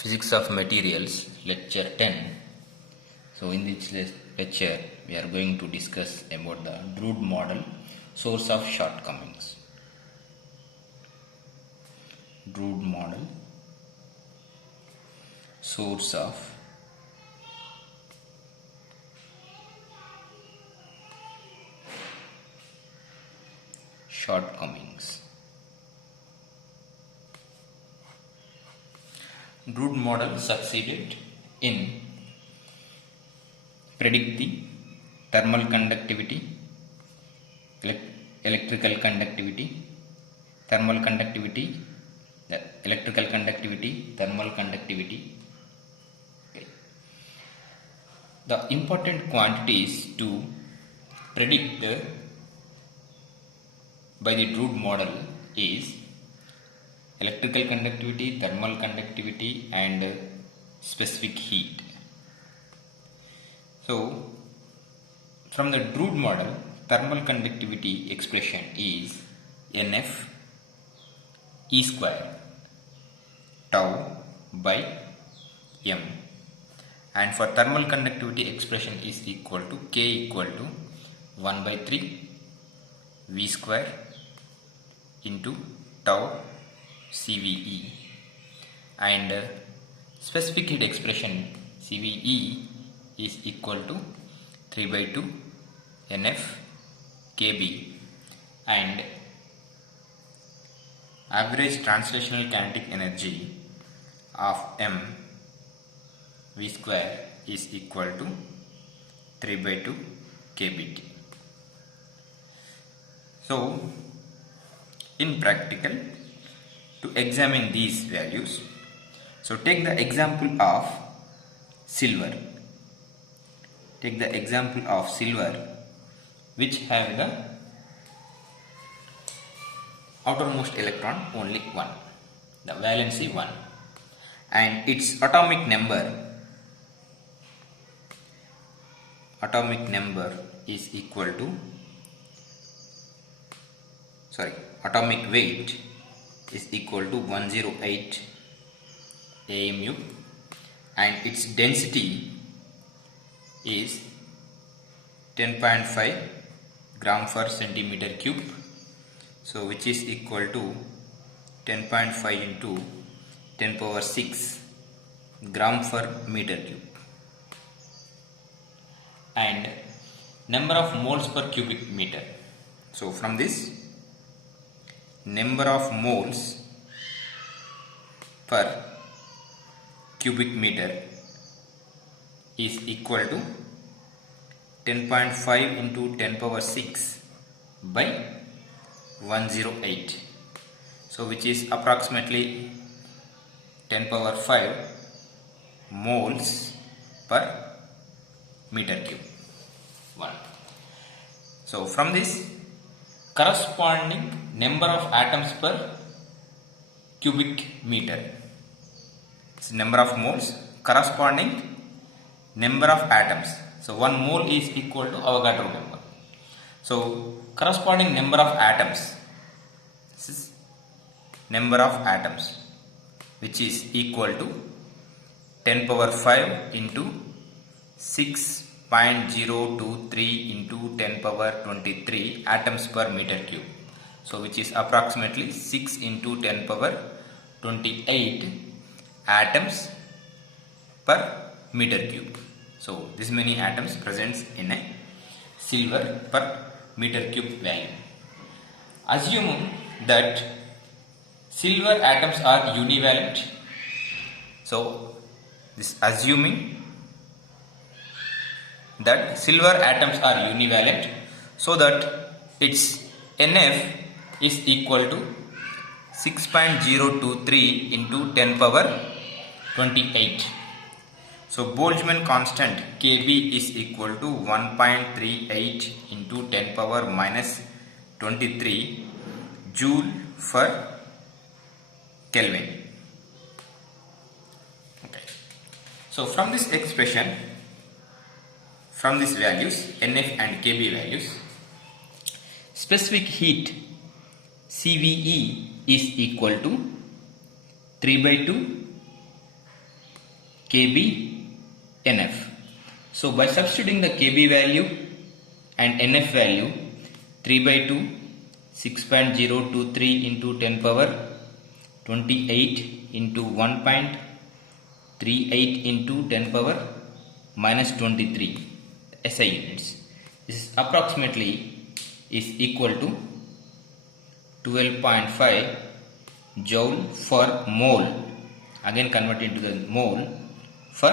Physics of Materials, Lecture 10. So, in this lecture, we are going to discuss about the Drude model, source of shortcomings. Drude model, source of shortcomings. Drude model succeeded in predict the thermal conductivity, electrical conductivity, thermal conductivity, electrical conductivity, thermal conductivity. Okay. The important quantities to predict by the Drude model is electrical conductivity, thermal conductivity, and specific heat. So, from the Drude model, thermal conductivity expression is NF E square tau by M, and for thermal conductivity expression is equal to K equal to 1 by 3 V square into tau CVE, and specific heat expression CVE is equal to 3 by 2 NF KB, and average translational kinetic energy of M V square is equal to 3 by 2 kBT. So, in practical, to examine these values, so take the example of silver. Take the example of silver, which have the outermost electron only 1, the valency 1, and its atomic number is equal to, atomic weight is equal to 108 AMU, and its density is 10.5 gram per centimeter cube, so which is equal to 10.5 into 10 power 6 gram per meter cube, and number of moles per cubic meter. So from this, number of moles per cubic meter is equal to 10.5 into 10 power 6 by 108, so which is approximately 10 power 5 moles per meter cube 1. So from this, corresponding number of atoms per cubic meter, it's number of moles corresponding number of atoms. So 1 mole is equal to Avogadro number. So corresponding number of atoms, this is number of atoms, which is equal to 10 power 5 into 6.023 into 10 power 23 atoms per meter cube. So which is approximately 6 into 10 power 28 atoms per meter cube. So this many atoms presents in a silver per meter cube value. Assuming that silver atoms are univalent, so this assuming that silver atoms are univalent, so that its NF is equal to 6.023 into 10 power 28. So Boltzmann constant Kb is equal to 1.38 into 10 power minus 23 joule per Kelvin. Okay. So from this expression, from these values, NF and Kb values, specific heat CVE is equal to 3 by 2 kb nf. So by substituting the kb value and nf value, 3 by 2, 6.023 into 10 power 28 into 1.38 into 10 power minus 23 SI units. This is approximately is equal to 12.5 joule for mole, again convert into the mole for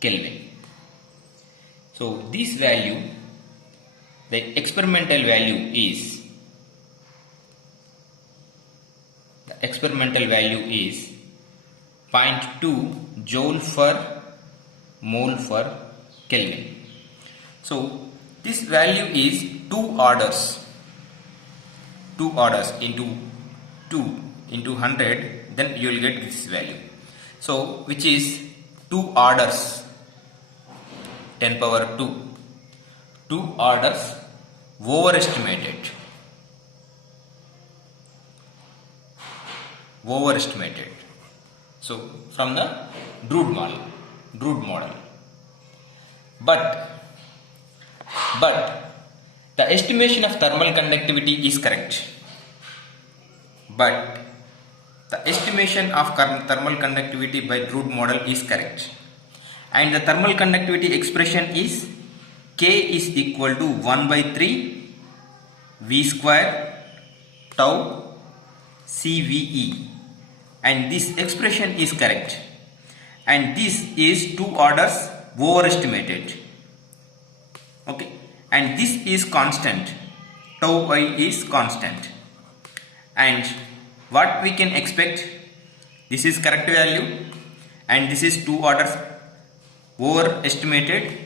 Kelvin. So this value, the experimental value is 0.2 joule for mole for Kelvin. So this value is 2 orders into 2 into 100, then you will get this value. So which is 2 orders 10 power 2. 2 orders overestimated. So from the Drude model. But the estimation of thermal conductivity is correct. But the estimation of thermal conductivity by Drude model is correct. And the thermal conductivity expression is K is equal to 1 by 3 V square tau CVE. And this expression is correct. And this is 2 orders overestimated. Okay. And this is constant. Tau I is constant. And what we can expect? This is correct value. And this is 2 orders overestimated.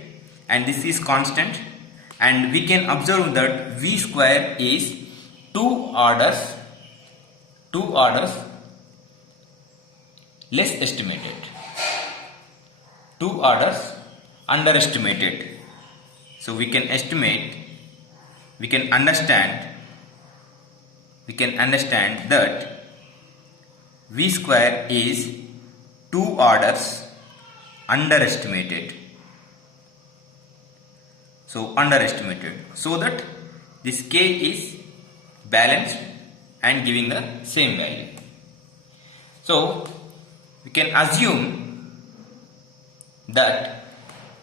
And this is constant. And we can observe that V square is 2 orders less estimated, 2 orders underestimated. So we can understand that V square is 2 orders underestimated. So that this K is balanced and giving the same value. So we can assume that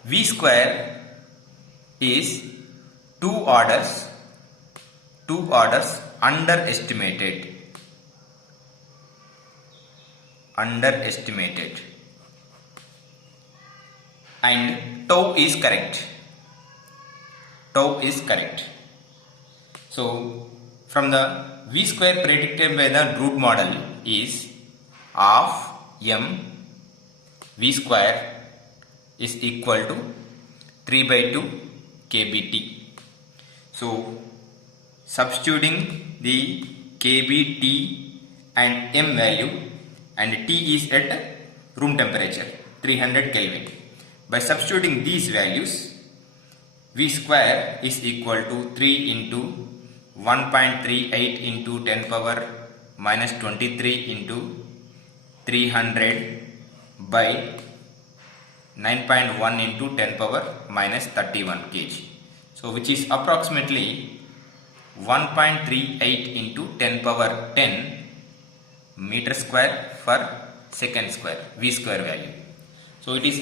V square is 2 orders underestimated. And tau is correct. So from the V square predicted by the Drude model is half m V square is equal to 3 by 2 kBt. So substituting the kBt and m value, and T is at room temperature 300 Kelvin. By substituting these values, V square is equal to 3 into 1.38 into 10 power minus 23 into 300 by 9.1 into 10 power minus 31 kg. So which is approximately 1.38 into 10 power 10 meter square per second square, V square value. So it is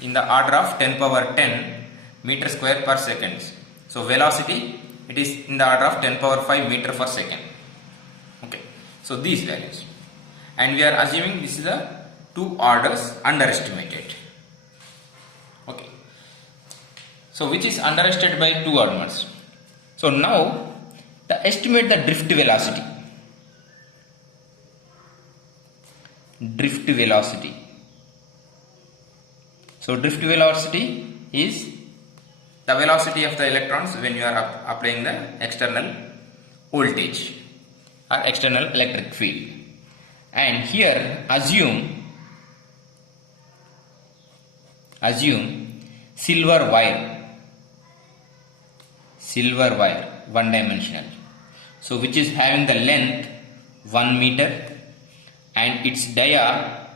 in the order of 10 power 10 meter square per second. So velocity, it is in the order of 10 power 5 meter per second. Okay. So these values. And we are assuming this is the 2 orders underestimated. Okay. So which is underestimated by 2 orders. So now estimate the drift velocity. So drift velocity is the velocity of the electrons when you are applying the external voltage or external electric field. And here assume silver wire, one dimensional. So which is having the length 1 meter and its dia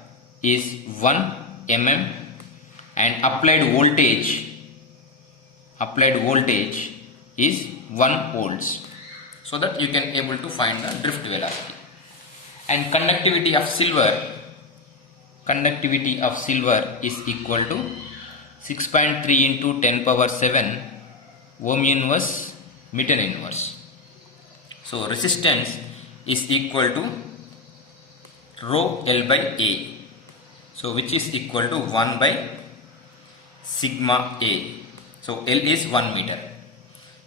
is 1 mm and applied voltage is 1 volts, so that you can able to find the drift velocity. And conductivity of silver is equal to 6.3 into 10 power 7 ohm inverse meter inverse. So resistance is equal to rho L by A, so which is equal to 1 by sigma A. So L is 1 meter,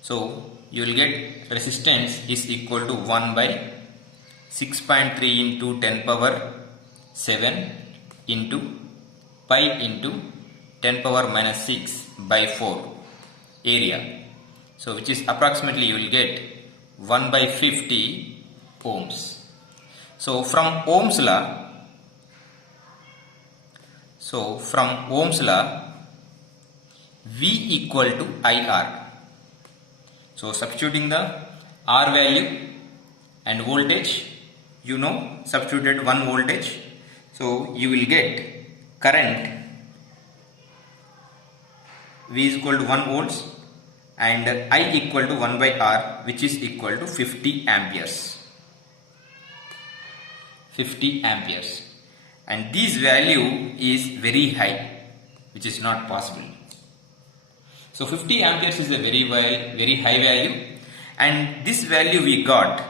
so you will get resistance is equal to 1 by 6.3 into 10 power 7 into pi into 10 power minus 6 by 4 area, so which is approximately you will get 1 by 50 ohms. So from Ohm's law, V equal to IR. So substituting the R value and voltage, you know, substituted 1 voltage, so you will get current V is equal to 1 volts and I equal to 1 by R, which is equal to 50 amperes. 50 amperes, and this value is very high, which is not possible. So 50 amperes is a very high value, and this value we got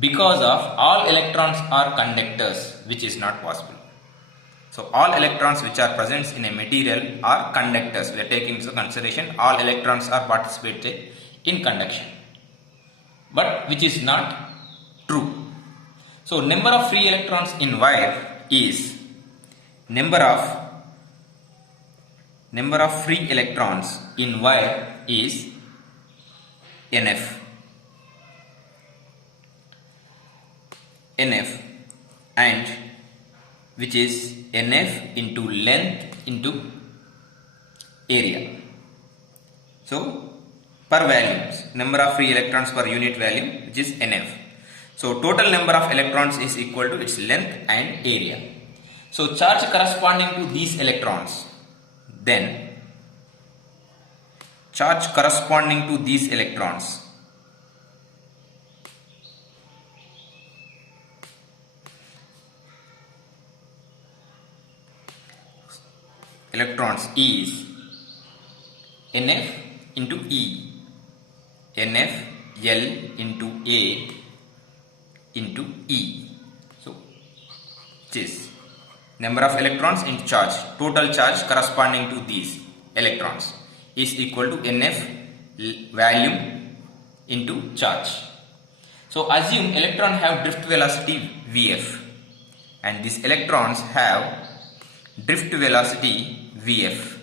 because of all electrons are conductors, which is not possible. So all electrons which are present in a material are conductors. We are taking into consideration all electrons are participated in conduction, but which is not true. So number of free electrons in wire is number of free electrons in wire is NF, and which is NF into length into area. So per values, number of free electrons per unit value, which is NF. So total number of electrons is equal to its length and area. So charge corresponding to these electrons, then charge corresponding to these electrons is NF into E, NF L into A into E. So this number of electrons into charge, total charge corresponding to these electrons is equal to NF volume into charge. So assume electron have drift velocity Vf, and these electrons have drift velocity Vf.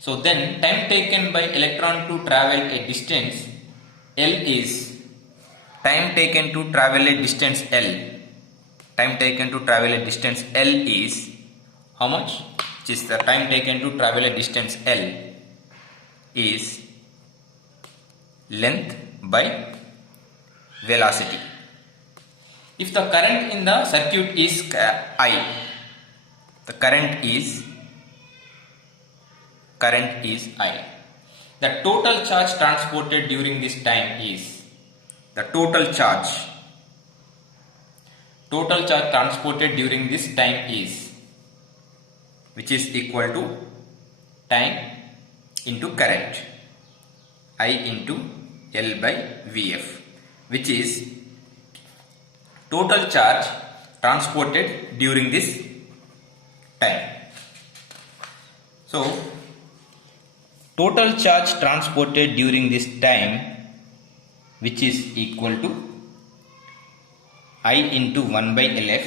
So then time taken by electron to travel a distance L is time taken to travel a distance L. Time taken to travel a distance L is how much? Which is the time taken to travel a distance L is length by velocity. If the current in the circuit is I, the current is I. The total charge transported during this time is the total charge transported during this time is, which is equal to time into current, I into L by Vf, which is total charge transported during this time. So total charge transported during this time, which is equal to I into 1 by LF,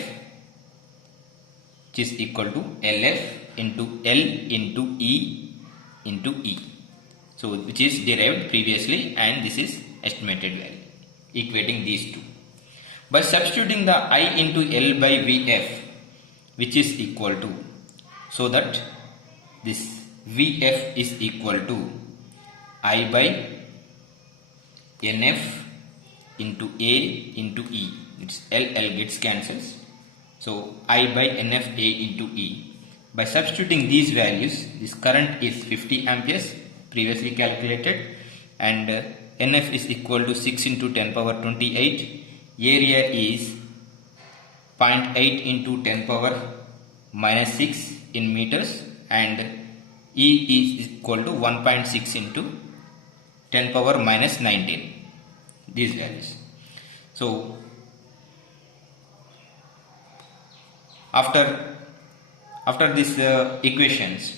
which is equal to LF into L into E into E. So which is derived previously, and this is estimated value, equating these two. By substituting the I into L by Vf, which is equal to, so that this Vf is equal to I by NF into A into E. It's L gets cancels. So I by NF A into E. By substituting these values, this current is 50 amperes previously calculated, and NF is equal to 6 into 10 power 28. Area is 0.8 into 10 power minus 6 in meters, and E is equal to 1.6 into 10 power minus 19. These values. So after these equations,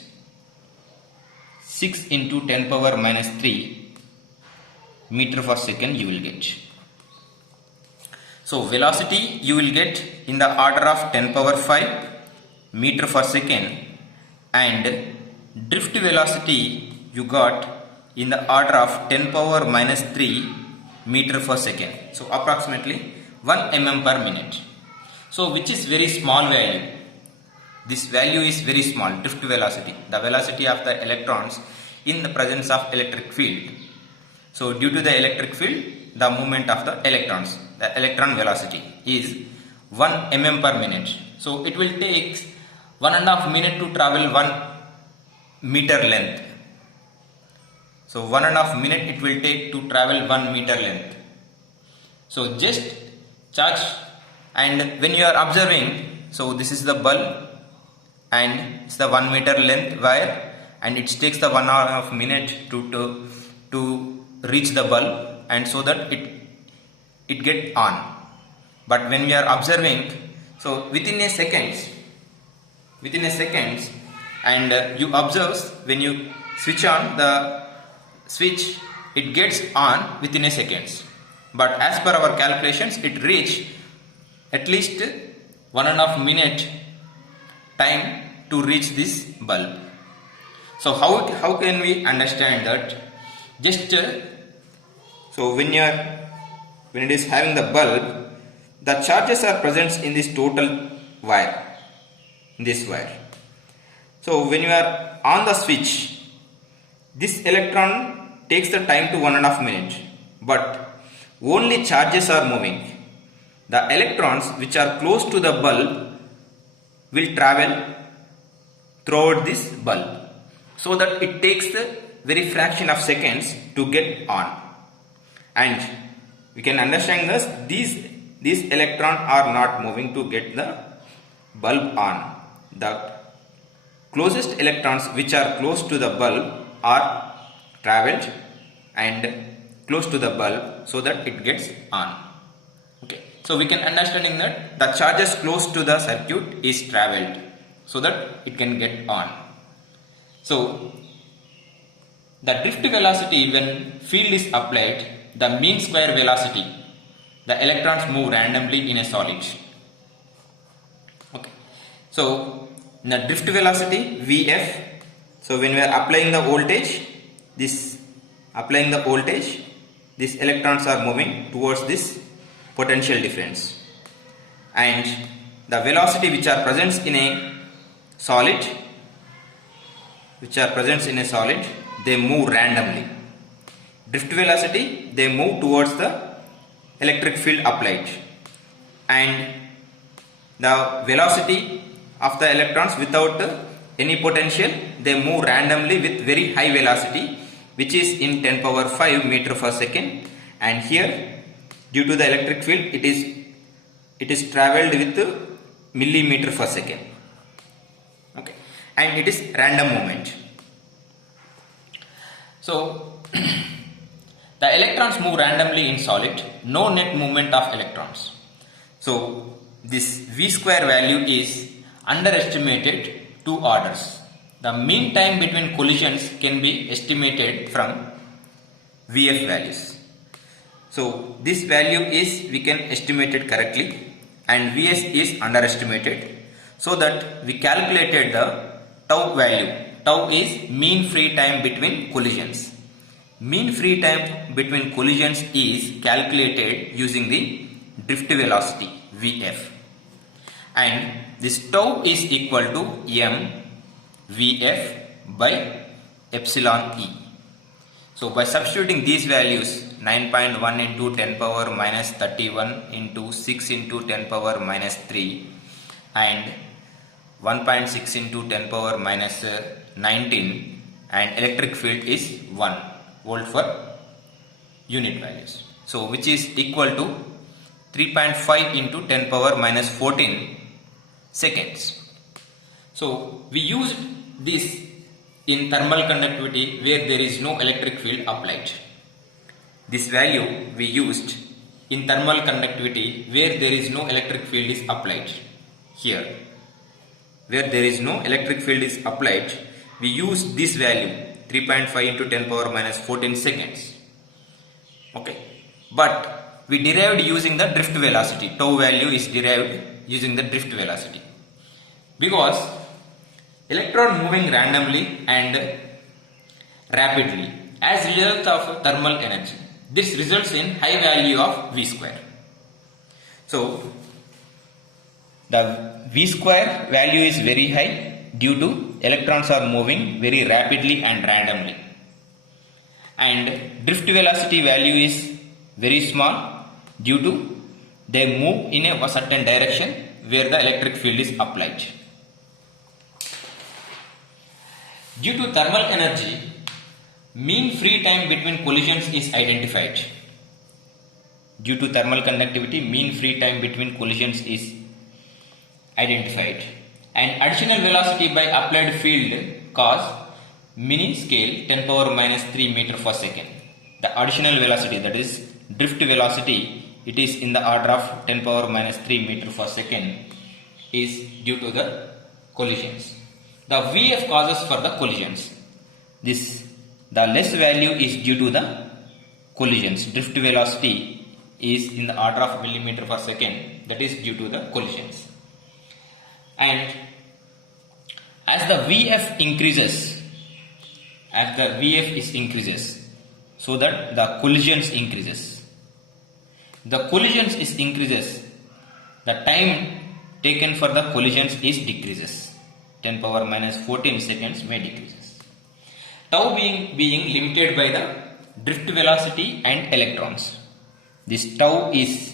6 into 10 power minus 3 meter per second you will get. So velocity you will get in the order of 10 power 5 meter per second, and drift velocity you got in the order of 10 power minus 3 meter per second. So approximately 1 mm per minute. So which is very small value. This value is very small, drift velocity, the velocity of the electrons in the presence of electric field. So due to the electric field, the movement of the electrons, the electron velocity is 1 mm per minute. So it will take 1.5 minutes to travel 1 meter length. So 1.5 minutes it will take to travel 1 meter length. So just charge, and when you are observing, so this is the bulb and it's the 1 meter length wire, and it takes the 1.5 minute to reach the bulb, and so that it get on. But when we are observing, so within a seconds, and you observe when you switch on the switch, it gets on within a seconds. But as per our calculations, it reach at least 1.5 minute time to reach this bulb. So how can we understand that? Just so when it is having the bulb, the charges are present in this total wire, this wire. So when you are on the switch, this electron takes the time to 1.5 minutes, but only charges are moving. The electrons which are close to the bulb will travel throughout this bulb, so that it takes the very fraction of seconds to get on. And we can understand this, these electrons are not moving to get the bulb on. The closest electrons which are close to the bulb are traveled and close to the bulb, so that it gets on. Okay, so we can understanding that the charges close to the circuit is traveled, so that it can get on. So the drift velocity when field is applied, the mean square velocity, the electrons move randomly in a solid. Okay, so the drift velocity Vf, so when we are applying the voltage, these electrons are moving towards this potential difference, and the velocity which are present in a solid, they move randomly. Drift velocity, they move towards the electric field applied, and the velocity of the electrons without any potential, they move randomly with very high velocity, which is in 10 power 5 meter per second. And here, due to the electric field, it is traveled with millimeter per second. Okay, and it is random movement. So the electrons move randomly in solid, no net movement of electrons. So this V square value is underestimated 2 orders. The mean time between collisions can be estimated from Vf values. So this value is, we can estimate it correctly, and Vs is underestimated, so that we calculated the tau value. Tau is mean free time between collisions. Mean free time between collisions is calculated using the drift velocity Vf, and this tau is equal to m Vf by epsilon E. So by substituting these values, 9.1 into 10 power minus 31 into 6 into 10 power minus 3 and 1.6 into 10 power minus 19, and electric field is 1 volt for unit values. So which is equal to 3.5 into 10 power minus 14 seconds. So we used this in thermal conductivity where there is no electric field applied. This value we used in thermal conductivity where there is no electric field is applied. Here, where there is no electric field is applied, we use this value 3.5 into 10 power minus 14 seconds. Okay, but we derived using the drift velocity. Tau value is derived using the drift velocity because electron moving randomly and rapidly as result of thermal energy. This results in high value of V square. So the V square value is very high due to electrons are moving very rapidly and randomly, and drift velocity value is very small due to they move in a certain direction where the electric field is applied. Due to thermal energy, mean free time between collisions is identified. Due to thermal conductivity, mean free time between collisions is identified, and additional velocity by applied field cause mini scale 10 power minus 3 meter per second. The additional velocity, that is drift velocity, it is in the order of 10 power minus 3 meter per second is due to the collisions. The Vf causes for the collisions. The less value is due to the collisions. Drift velocity is in the order of millimeter per second, that is due to the collisions. And as the Vf increases, so that the collisions increases. The collisions is increases, the time taken for the collisions is decreases. 10 power minus 14 seconds may decreases. Tau being limited by the drift velocity and electrons. This tau is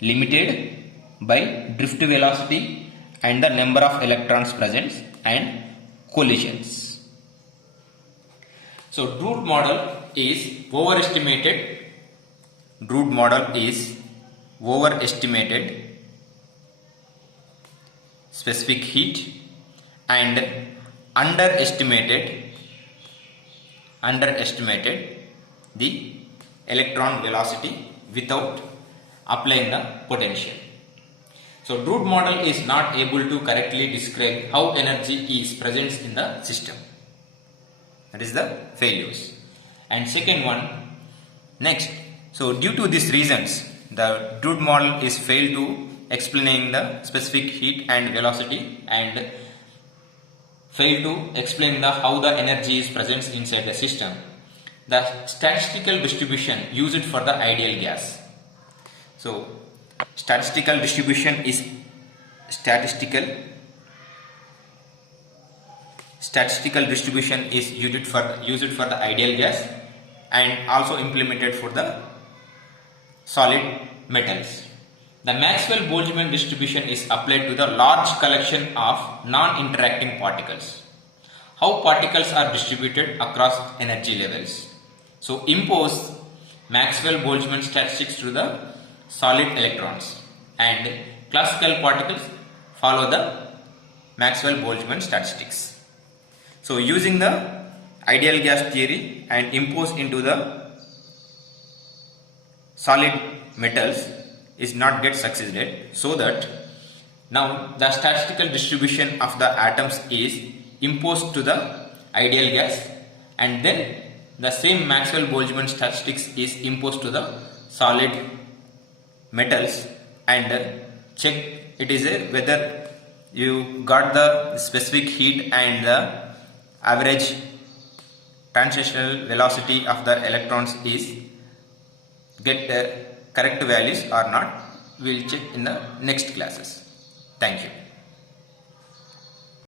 limited by drift velocity and the number of electrons present and collisions. So Drude model is overestimated. Drude model is overestimated specific heat and underestimated the electron velocity without applying the potential. So Drude model is not able to correctly describe how energy is present in the system. That is the failures. And second one, next, so due to these reasons, the Drude model is failed to explaining the specific heat and velocity and fail to explain how the energy is present inside the system. The statistical distribution used for the ideal gas. So statistical distribution is used for the ideal gas and also implemented for the solid metals. The Maxwell-Boltzmann distribution is applied to the large collection of non-interacting particles. How particles are distributed across energy levels. So impose Maxwell-Boltzmann statistics to the solid electrons, and classical particles follow the Maxwell-Boltzmann statistics. So using the ideal gas theory and impose into the solid metals is not get succeeded, so that now the statistical distribution of the atoms is imposed to the ideal gas, and then the same Maxwell-Boltzmann statistics is imposed to the solid metals, and check it is whether you got the specific heat and the average translational velocity of the electrons is get correct values or not. We will check in the next classes. Thank you.